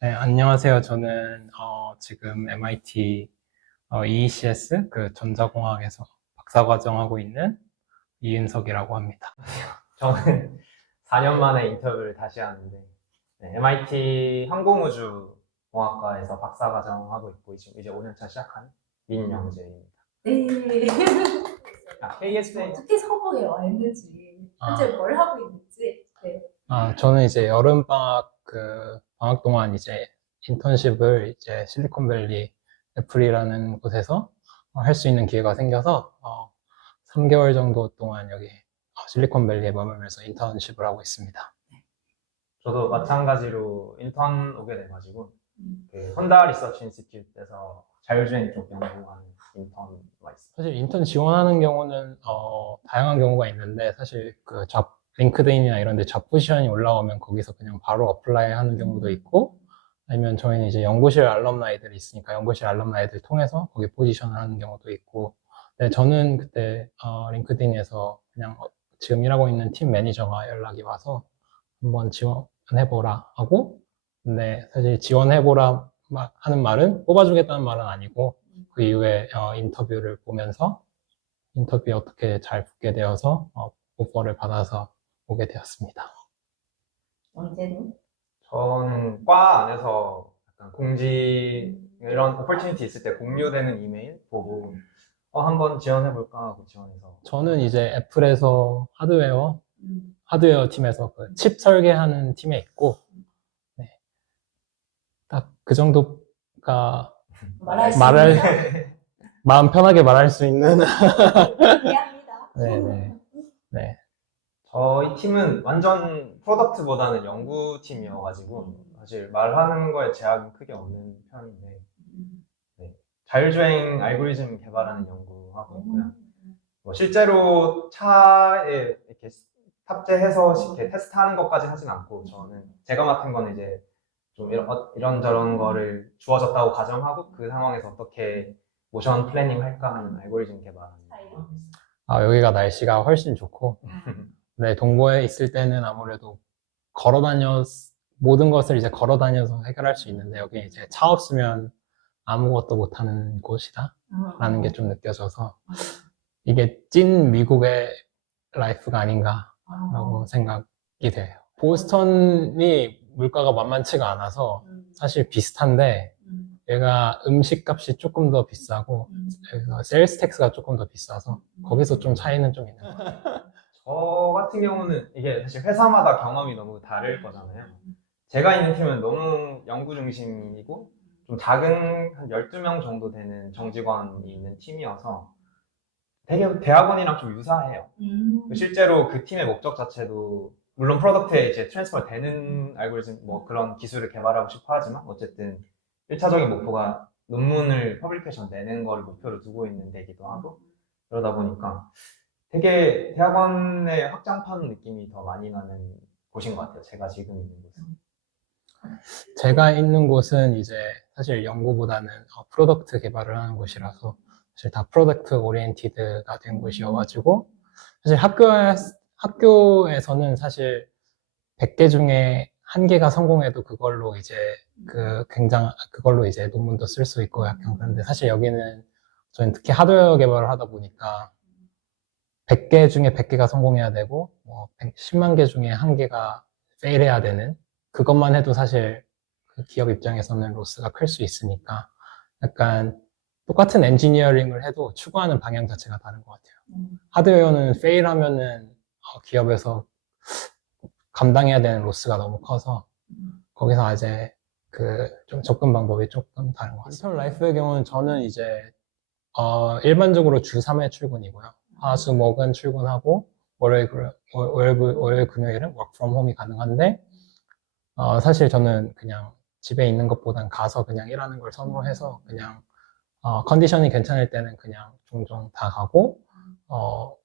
네, 안녕하세요. 저는 지금 MIT EECS 그 전자공학에서 박사과정 하고 있는 이은석이라고 합니다. 저는 4년 만에 인터뷰를 다시 하는데, MIT 항공우주공학과에서 박사과정 하고 있고, 이제 5년차 시작한 민영재입니다. 네. KSA. 어떻게 서버에 와 있는지, 현재 뭘 하고 있는지. 네. 저는 이제 여름방학 방학 동안 이제 인턴십을 이제 실리콘밸리 애플이라는 곳에서 할 수 있는 기회가 생겨서 3개월 정도 동안 여기 실리콘밸리에 머물면서 인턴십을 하고 있습니다. 저도 마찬가지로 인턴 오게 돼가지고, 그 혼다 리서치 인스티튜트에서 자율주행 쪽 연구하는 인턴 와 있어요. 사실 인턴 지원하는 경우는 다양한 경우가 있는데 사실 그 링크드인이나 이런 데 잡 포지션이 올라오면 거기서 그냥 바로 어플라이 하는 경우도 있고, 아니면 저희는 이제 연구실 알럼나이들이 있으니까 연구실 알럼나이들 통해서 거기 포지션을 하는 경우도 있고. 근데 저는 그때 링크드인에서 그냥 지금 일하고 있는 팀 매니저가 연락이 와서 한번 지원해보라 하고, 근데 사실 지원해보라 하는 말은 뽑아주겠다는 말은 아니고, 그 이후에 인터뷰를 보면서 인터뷰에 어떻게 잘 붙게 되어서 오퍼를 받아서 오게 되었습니다. 언제는? 저는 과 안에서 약간 이런 오퍼튜니티 있을 때 공유되는 이메일 보고, 한번 지원해볼까 하고 지원해서. 저는 이제 애플에서 하드웨어 팀에서 그 칩 설계하는 팀에 있고, 네. 딱 그 정도가 말할 수 말을- 있는 마음 편하게 말할 수 있는. 이해합니다. 네네. 네. 저희 팀은 완전 프로덕트보다는 연구팀이어가지고 사실 말하는 거에 제약은 크게 없는 편인데, 자율주행 알고리즘 개발하는 연구하고 있고요. 뭐 실제로 차에 이렇게 탑재해서 이렇게 테스트하는 것까지 하진 않고, 저는 제가 맡은 건 이제 좀 이런저런 거를 주어졌다고 가정하고 그 상황에서 어떻게 모션 플래닝 할까 하는 알고리즘 개발하는 연구하고 있어요. 여기가 날씨가 훨씬 좋고, 네, 동부에 있을 때는 아무래도 모든 것을 이제 걸어 다녀서 해결할 수 있는데, 여기 이제 차 없으면 아무것도 못하는 곳이다 라는 게 좀 느껴져서, 이게 찐 미국의 라이프가 아닌가라고 생각이 돼요. 보스턴이 물가가 만만치가 않아서 사실 비슷한데, 얘가 음식값이 조금 더 비싸고, 여기서 세일스 텍스가 조금 더 비싸서 거기서 좀 차이는 좀 있는 것 같아요. 저 같은 경우는 이게 사실 회사마다 경험이 너무 다를 거잖아요. 제가 있는 팀은 너무 연구 중심이고 좀 작은 한 12명 정도 되는 정직원이 있는 팀이어서 되게 대학원이랑 좀 유사해요. 실제로 그 팀의 목적 자체도 물론 프로덕트에 이제 트랜스퍼 되는 알고리즘 뭐 그런 기술을 개발하고 싶어 하지만 어쨌든 1차적인 목표가 논문을 퍼블리케이션 내는 걸 목표로 두고 있는 데기도 하고, 그러다 보니까 되게 대학원의 확장판 느낌이 더 많이 나는 곳인 것 같아요. 제가 지금 있는 곳은. 제가 있는 곳은 이제 사실 연구보다는 프로덕트 개발을 하는 곳이라서 사실 다 프로덕트 오리엔티드가 된 곳이어가지고, 사실 학교에서는 사실 100개 중에 1개가 성공해도 그걸로 이제 그걸로 이제 논문도 쓸 수 있고 약간 그런데, 사실 여기는 저는 특히 하드웨어 개발을 하다 보니까 100개 중에 100개가 성공해야 되고, 10만 개 중에 1개가 페일해야 되는, 그것만 해도 사실 그 기업 입장에서는 로스가 클 수 있으니까, 약간 똑같은 엔지니어링을 해도 추구하는 방향 자체가 다른 것 같아요. 하드웨어는 페일하면은 기업에서 감당해야 되는 로스가 너무 커서, 거기서 이제 좀 접근 방법이 조금 다른 것 같습니다. 인턴 라이프의 경우는 저는 이제 일반적으로 주 3회 출근이고요. 화, 수, 목은 출근하고 월요일, 금요일은 워크 프롬 홈이 가능한데, 사실 저는 그냥 집에 있는 것보단 가서 그냥 일하는 걸 선호해서 그냥 컨디션이 괜찮을 때는 그냥 종종 다 가고,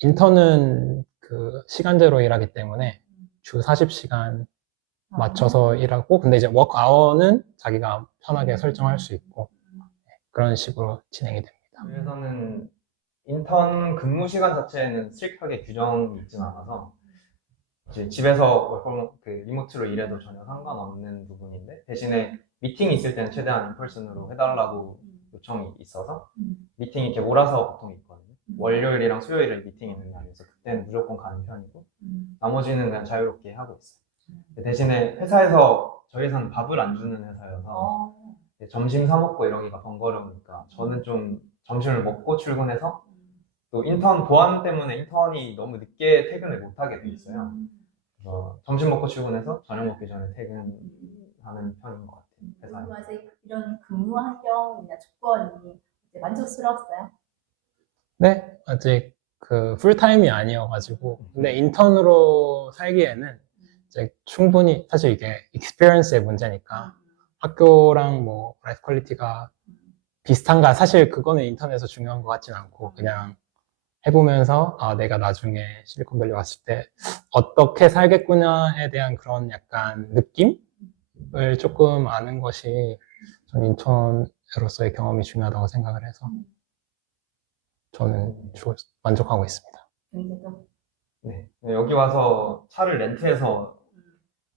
인턴은 그 시간제로 일하기 때문에 주 40시간 맞춰서 일하고, 근데 이제 워크 아워는 자기가 편하게 설정할 수 있고, 그런 식으로 진행이 됩니다. 그래서는 인턴 근무 시간 자체에는 스트릭트하게 규정이 있지는 않아서 이제 집에서 리모트로 일해도 전혀 상관없는 부분인데, 대신에 미팅이 있을 때는 최대한 인펄슨으로 해달라고 요청이 있어서 음. 미팅이 이렇게 몰아서 보통 있거든요. 음. 월요일이랑 수요일에 미팅이 있는 날이어서 그때는 무조건 가는 편이고 나머지는 그냥 자유롭게 하고 있어요. 대신에 회사에서 저희 회사는 밥을 안 주는 회사여서 어. 점심 사 먹고 이러기가 번거로우니까 저는 좀 점심을 먹고 출근해서 또 인턴 보안 때문에 인턴이 너무 늦게 퇴근을 못 하게 돼 있어요. 그래서 점심 먹고 출근해서 저녁 먹기 전에 퇴근하는 편인 것 같아요. 회사에. 그래서 이런 근무 환경이나 조건이 이제 만족스러웠어요. 네, 아직 그 풀타임이 아니어가지고 근데 인턴으로 살기에는 이제 충분히 사실 이게 익스피리언스의 문제니까 학교랑 뭐 라이프 퀄리티가 비슷한가 사실 그거는 인턴에서 중요한 것 같진 않고 그냥 해보면서 아 내가 나중에 실리콘밸리 왔을 때 어떻게 살겠구나에 대한 그런 약간 느낌을 조금 아는 것이 전 인턴으로서의 경험이 중요하다고 생각을 해서 저는 만족하고 있습니다. 경제도. 네. 여기 와서 차를 렌트해서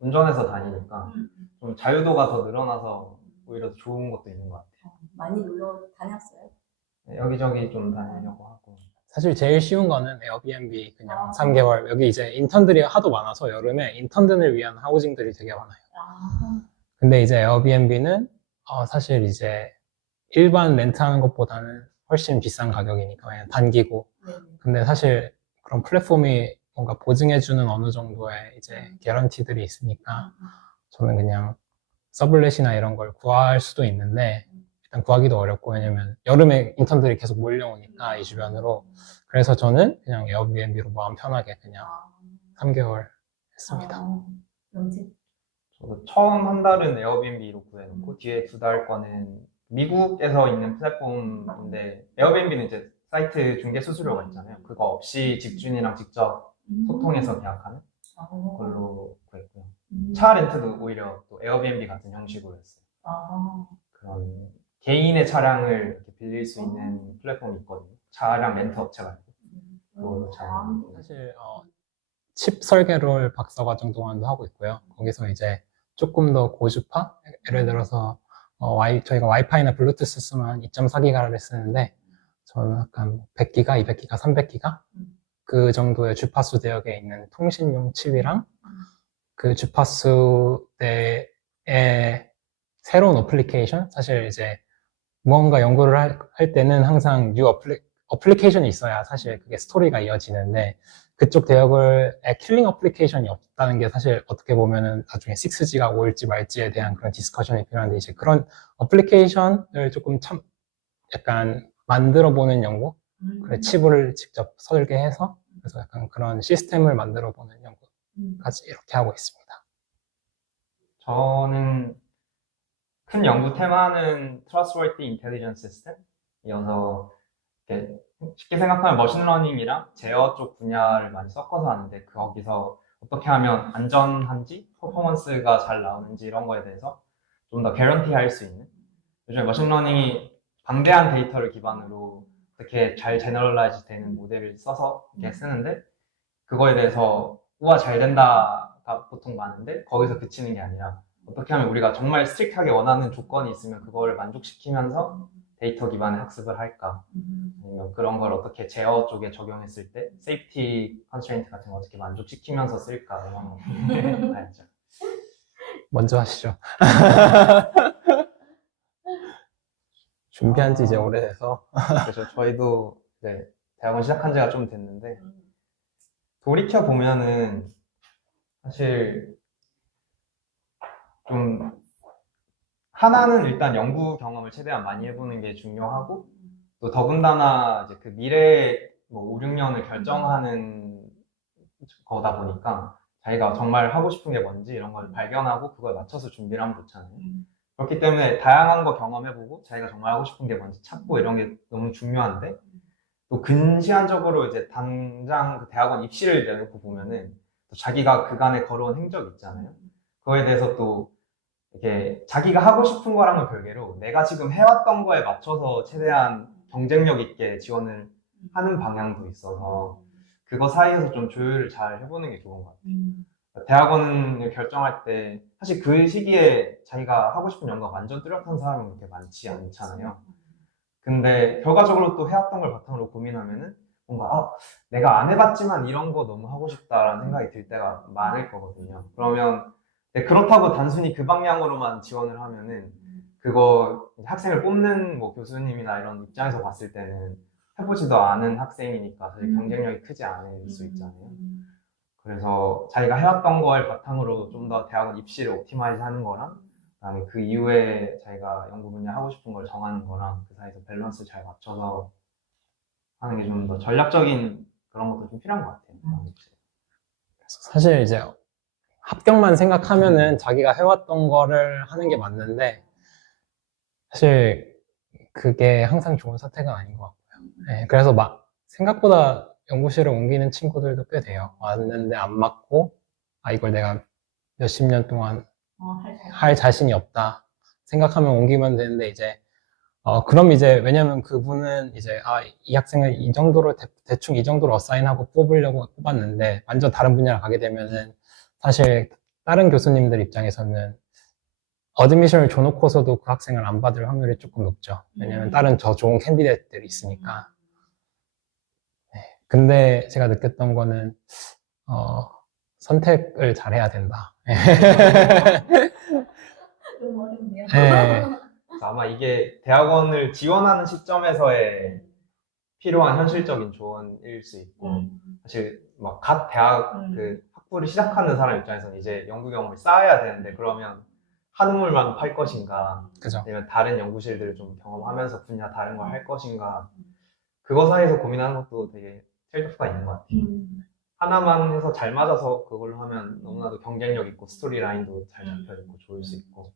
운전해서 다니니까 좀 자유도가 더 늘어나서 오히려 더 좋은 것도 있는 것 같아요. 많이 놀러 다녔어요. 네, 여기저기 좀 다니려고 하고. 사실 제일 쉬운 거는 에어비앤비 그냥 아. 3개월 여기 이제 인턴들이 하도 많아서 여름에 인턴들을 위한 하우징들이 되게 많아요. 아. 근데 이제 에어비앤비는 사실 이제 일반 렌트하는 것보다는 훨씬 비싼 가격이니까 그냥 단기고 네네. 근데 사실 그런 플랫폼이 뭔가 보증해주는 어느 정도의 이제 개런티들이 있으니까 저는 그냥 서블렛이나 이런 걸 구할 수도 있는데 일단 구하기도 어렵고 왜냐면 여름에 인턴들이 계속 몰려오니까 이 주변으로 그래서 저는 그냥 에어비앤비로 마음 편하게 그냥 3개월 했습니다. 언제? 저도 처음 한 달은 에어비앤비로 구해놓고 뒤에 2달 거는 미국에서 있는 플랫폼인데 에어비앤비는 이제 사이트 중개 수수료가 있잖아요. 그거 없이 집주인이랑 직접 소통해서 계약하는 걸로 구했고요. 차 렌트도 오히려 또 에어비앤비 같은 형식으로 했어요. 그런 개인의 차량을 이렇게 빌릴 수 있는 플랫폼이 있거든요. 차량 렌트 업체 말고 그걸로 잘. 사실 칩 설계를 박사과정 동안도 하고 있고요. 거기서 이제 조금 더 고주파? 예를 들어서 저희가 와이파이나 블루투스 쓰면 한 2.4기가를 쓰는데 저는 약간 100기가, 200기가, 300기가 그 정도의 주파수 대역에 있는 통신용 칩이랑 그 주파수대의 새로운 어플리케이션? 사실 이제 무언가 연구를 할 때는 항상 뉴 어플리케이션이 있어야 사실 그게 스토리가 이어지는데 그쪽 대역을 킬링 어플리케이션이 없다는 게 사실 어떻게 보면은 나중에 6G가 올지 말지에 대한 그런 디스커션이 필요한데 이제 그런 어플리케이션을 조금 약간 만들어 보는 연구? 그래, 칩을 직접 설계해서 그래서 약간 그런 시스템을 만들어 보는 연구까지 이렇게 하고 있습니다. 저는 큰 연구 테마는 Trustworthy Intelligence System이어서 쉽게 생각하면 머신러닝이랑 제어 쪽 분야를 많이 섞어서 하는데 거기서 어떻게 하면 안전한지 퍼포먼스가 잘 나오는지 이런 거에 대해서 좀 더 개런티 할 수 있는 요즘 머신러닝이 방대한 데이터를 기반으로 어떻게 잘 제너럴라이즈 되는 모델을 써서 이렇게 쓰는데 그거에 대해서 우와 잘 된다가 보통 많은데 거기서 그치는 게 아니라 어떻게 하면 우리가 정말 스트릭트하게 원하는 조건이 있으면 그거를 만족시키면서 데이터 기반의 학습을 할까 아니면 그런 걸 어떻게 제어 쪽에 적용했을 때 세이프티 컨스트레인트 같은 거 어떻게 만족시키면서 쓸까 이런 거 봐야죠. 먼저 하시죠. 준비한 지 이제 오래돼서 그래서 저희도 이제 대학원 시작한 지가 좀 됐는데 돌이켜 보면은 사실 좀 하나는 일단 연구 경험을 최대한 많이 해보는 게 중요하고 또 더군다나 이제 그 미래 뭐 5, 6년을 결정하는 거다 보니까 자기가 정말 하고 싶은 게 뭔지 이런 걸 발견하고 그거에 맞춰서 준비를 하면 좋잖아요. 그렇기 때문에 다양한 거 경험해보고 자기가 정말 하고 싶은 게 뭔지 찾고 이런 게 너무 중요한데 또 근시안적으로 이제 당장 그 대학원 입시를 내놓고 보면은 또 자기가 그간에 걸어온 행적 있잖아요. 그거에 대해서 또 이렇게 자기가 하고 싶은 거랑은 별개로 내가 지금 해왔던 거에 맞춰서 최대한 경쟁력 있게 지원을 하는 방향도 있어서 그거 사이에서 좀 조율을 잘 해보는 게 좋은 것 같아요. 대학원을 결정할 때 사실 그 시기에 자기가 하고 싶은 연구가 완전 뚜렷한 사람은 그렇게 많지 않잖아요. 근데 결과적으로 또 해왔던 걸 바탕으로 고민하면은 뭔가 내가 안 해봤지만 이런 거 너무 하고 싶다라는 생각이 들 때가 많을 거거든요. 그러면 그렇다고 단순히 그 방향으로만 지원을 하면은 그거 학생을 뽑는 뭐 교수님이나 이런 입장에서 봤을 때는 해보지도 않은 학생이니까 사실 경쟁력이 크지 않을 수 있잖아요. 그래서 자기가 해왔던 걸 바탕으로 좀 더 대학원 입시를 옵티마이즈 하는 거랑 그다음에 그 이후에 자기가 연구 분야 하고 싶은 걸 정하는 거랑 그 사이에서 밸런스 잘 맞춰서 하는 게 좀 더 전략적인 그런 것도 좀 필요한 것 같아요. 사실 이제 합격만 생각하면은 자기가 해왔던 거를 하는 게 맞는데, 사실 그게 항상 좋은 선택은 아닌 것 같고요. 네, 그래서 막 생각보다 연구실을 옮기는 친구들도 꽤 돼요. 왔는데 안 맞고, 이걸 내가 몇십 년 동안 할 자신이 없다 생각하면 옮기면 되는데, 이제 그럼 이제 왜냐면 그분은 이제 이 학생을 이 정도로 대충 이 정도로 어사인하고 뽑으려고 뽑았는데 완전 다른 분야를 가게 되면은 사실 다른 교수님들 입장에서는 어드미션을 줘놓고서도 그 학생을 안 받을 확률이 조금 높죠. 왜냐면 다른 더 좋은 캔디데이트들이 있으니까. 네. 근데 제가 느꼈던 거는 선택을 잘해야 된다. 너무 어렵네요. 네. 그래서 아마 이게 대학원을 지원하는 시점에서의 필요한 현실적인 조언일 수 있고 사실 막 갓 대학 그 학부를 시작하는 사람 입장에서는 이제 연구 경험을 쌓아야 되는데 그러면 한우물만 팔 것인가 그죠. 아니면 다른 연구실들을 좀 경험하면서 분야 다른 걸 할 것인가 그거 사이에서 고민하는 것도 되게 트레이드오프가 있는 것 같아요. 하나만 해서 잘 맞아서 그걸로 하면 너무나도 경쟁력 있고 스토리 라인도 잘 잡혀있고 좋을 수 있고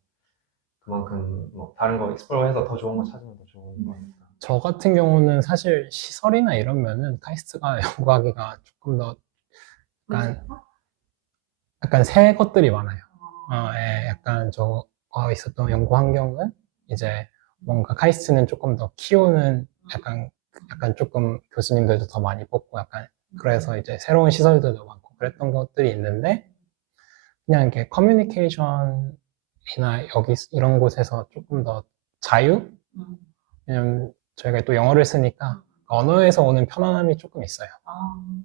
그만큼 뭐 다른 거 익스플로어해서 더 좋은 거 찾으면 더 좋은 거니까. 저 같은 경우는 사실 시설이나 이러면은 카이스트가 연구하기가 조금 더 약간 새 것들이 많아요. 예, 약간 저거 있었던 연구 환경은 이제 뭔가 카이스트는 조금 더 키우는 약간 조금 교수님들도 더 많이 뽑고 약간 그래서 이제 새로운 시설들도 많고 그랬던 것들이 있는데 그냥 이렇게 커뮤니케이션이나 여기 이런 곳에서 조금 더 자유? 왜냐면 저희가 또 영어를 쓰니까 언어에서 오는 편안함이 조금 있어요.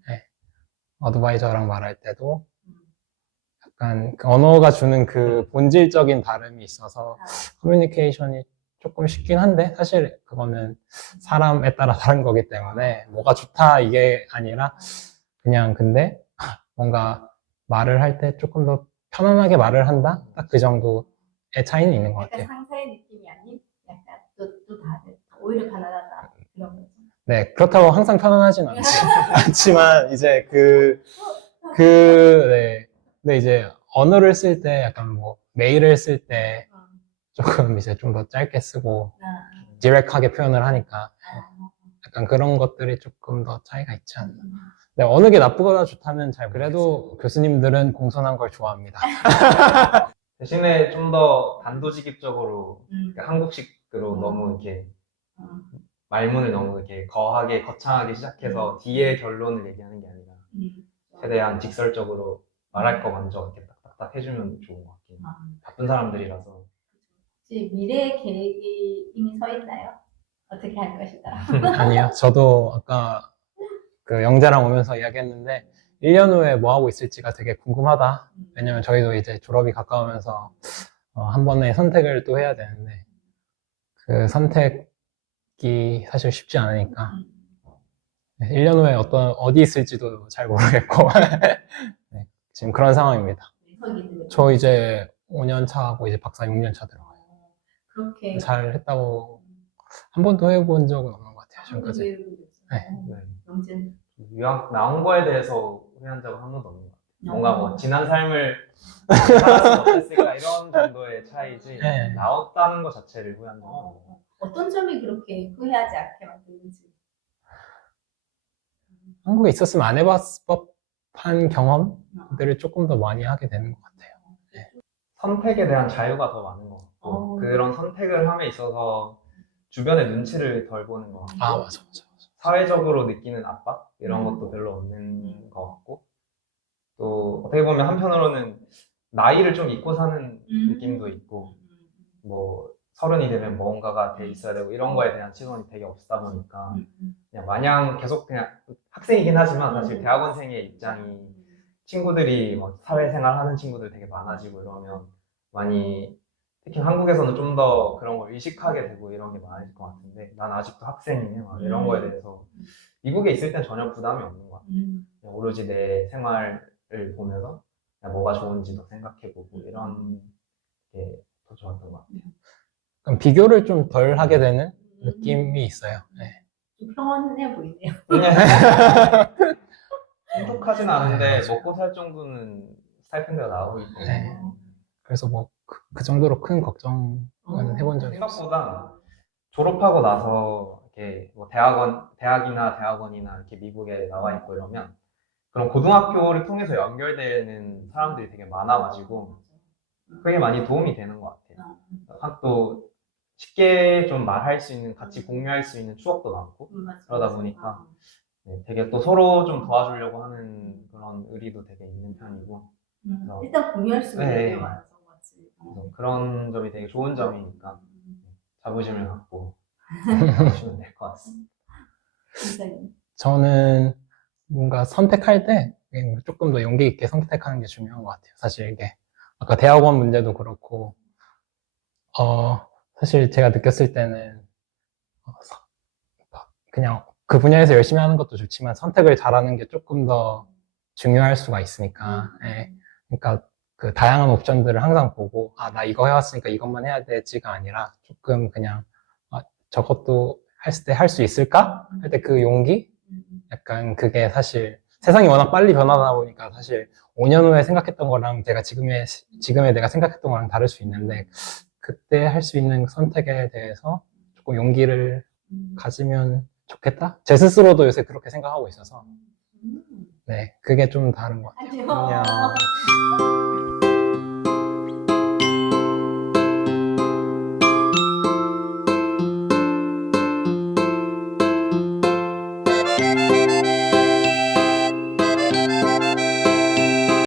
네. 어드바이저랑 말할 때도 약간 그 언어가 주는 그 본질적인 다름이 있어서 커뮤니케이션이 조금 쉽긴 한데 사실 그거는 사람에 따라 다른 거기 때문에 뭐가 좋다 이게 아니라 그냥 근데 뭔가 말을 할 때 조금 더 편안하게 말을 한다? 딱 그 정도의 차이는 있는 것 같아요. 약간 상사의 느낌이 아닌 약간 또 다른 오히려 편안하다 그런 거죠. 네, 그렇다고 항상 편안하진 않지만 이제 네. 근데 이제 언어를 쓸 때 약간 뭐 메일을 쓸 때 조금 이제 좀 더 짧게 쓰고 디렉트하게 표현을 하니까 약간 그런 것들이 조금 더 차이가 있지 않나. 근데 어느 게 나쁘거나 좋다는 잘 그래도 교수님들은 공손한 걸 좋아합니다. 대신에 좀 더 단도직입적으로 그러니까 한국식으로 너무 이렇게 말문을 너무 이렇게 거하게 거창하게 시작해서 뒤에 결론을 얘기하는 게 아니라 최대한 직설적으로 말할 거 먼저 이렇게 딱딱딱 해주면 좋은 것 같긴 해요. 바쁜 사람들이라서. 혹시 미래의 계획이 이미 서 있나요? 어떻게 할 것이다. 아니요. 저도 아까 그 영재랑 오면서 이야기했는데 1년 후에 뭐 하고 있을지가 되게 궁금하다. 왜냐면 저희도 이제 졸업이 가까우면서 한 번의 선택을 또 해야 되는데 그 선택이 사실 쉽지 않으니까 1년 후에 어디 있을지도 잘 모르겠고 네, 지금 그런 상황입니다. 저 이제 5년 차하고 이제 박사 6년 차 들어가요. 그렇게 잘 했다고 한 번도 해본 적은 없는 것 같아요, 지금까지. 네. 영재는 유학 나온 거에 대해서 후회한 적은 한 번도 없는 것 같아요. 뭔가 뭐 지난 삶을 살았으면 어땠을까 이런 정도의 차이지 네. 나왔다는 것 자체를 후회한 적은 없는 것 같아요. 어떤 점이 그렇게 후회하지 않게 만드는지. 한국에 있었으면 안 해봤을 법한 경험들을 조금 더 많이 하게 되는 것 같아요. 선택에 대한 자유가 더 많은 것 같고 그런 선택을 함에 있어서 주변의 눈치를 덜 보는 것 같고 맞아. 사회적으로 느끼는 압박 이런 것도 별로 없는 것 같고 또 어떻게 보면 한편으로는 나이를 좀 잊고 사는 느낌도 있고 뭐 30이 되면 뭔가가 돼 있어야 되고 이런 거에 대한 시선이 되게 없다 보니까 그냥 마냥 계속 그냥 학생이긴 하지만 사실 대학원생의 입장이 친구들이 뭐 사회생활 하는 친구들 되게 많아지고 이러면 많이 특히 한국에서는 좀 더 그런 걸 의식하게 되고 이런 게 많아질 것 같은데 난 아직도 학생이네 막 이런 거에 대해서 미국에 있을 땐 전혀 부담이 없는 것 같아요. 그냥 오로지 내 생활을 보면서 그냥 뭐가 좋은지도 생각해보고 이런 게 더 좋았던 것 같아요. 그럼 비교를 좀 덜 하게 되는 느낌이 있어요. 네. 좀 평온해 보이네요. 풍족하진 않은데 먹고 살 정도는 스타이펜드가 나오기 때문에 네. 그래서 뭐 그 정도로 큰 걱정은 해본 적이 없어요. 생각보다 졸업하고 나서 이렇게 뭐 대학이나 대학원이나 이렇게 미국에 나와 있고 이러면 그런 고등학교를 통해서 연결되는 사람들이 되게 많아가지고 그게 많이 도움이 되는 것 같아요. 또 쉽게 좀 말할 수 있는, 같이 공유할 수 있는 추억도 많고 그러다 보니까 네, 되게 또 서로 좀 도와주려고 하는 그런 의리도 되게 있는 편이고 일단 공유할 수 있는 네. 게 많아서 그렇지. 그래서 그런 점이 되게 좋은 점이니까 자부심을 갖고 보시면 될 것 같습니다. 굉장히. 저는 뭔가 선택할 때 조금 더 용기 있게 선택하는 게 중요한 것 같아요. 사실 이게 아까 대학원 문제도 그렇고 사실 제가 느꼈을 때는 그냥 그 분야에서 열심히 하는 것도 좋지만 선택을 잘하는 게 조금 더 중요할 수가 있으니까 예. 그러니까 그 다양한 옵션들을 항상 보고 나 이거 해왔으니까 이것만 해야 되지가 아니라 조금 그냥 저것도 했을 때 할 수 있을까? 할 때 그 용기? 약간 그게 사실 세상이 워낙 빨리 변하다 보니까 사실 5년 후에 생각했던 거랑 지금의 내가 생각했던 거랑 다를 수 있는데 그때 할 수 있는 선택에 대해서 조금 용기를 가지면 좋겠다? 제 스스로도 요새 그렇게 생각하고 있어서 네, 그게 좀 다른 것 같아요. 안녕. 안녕.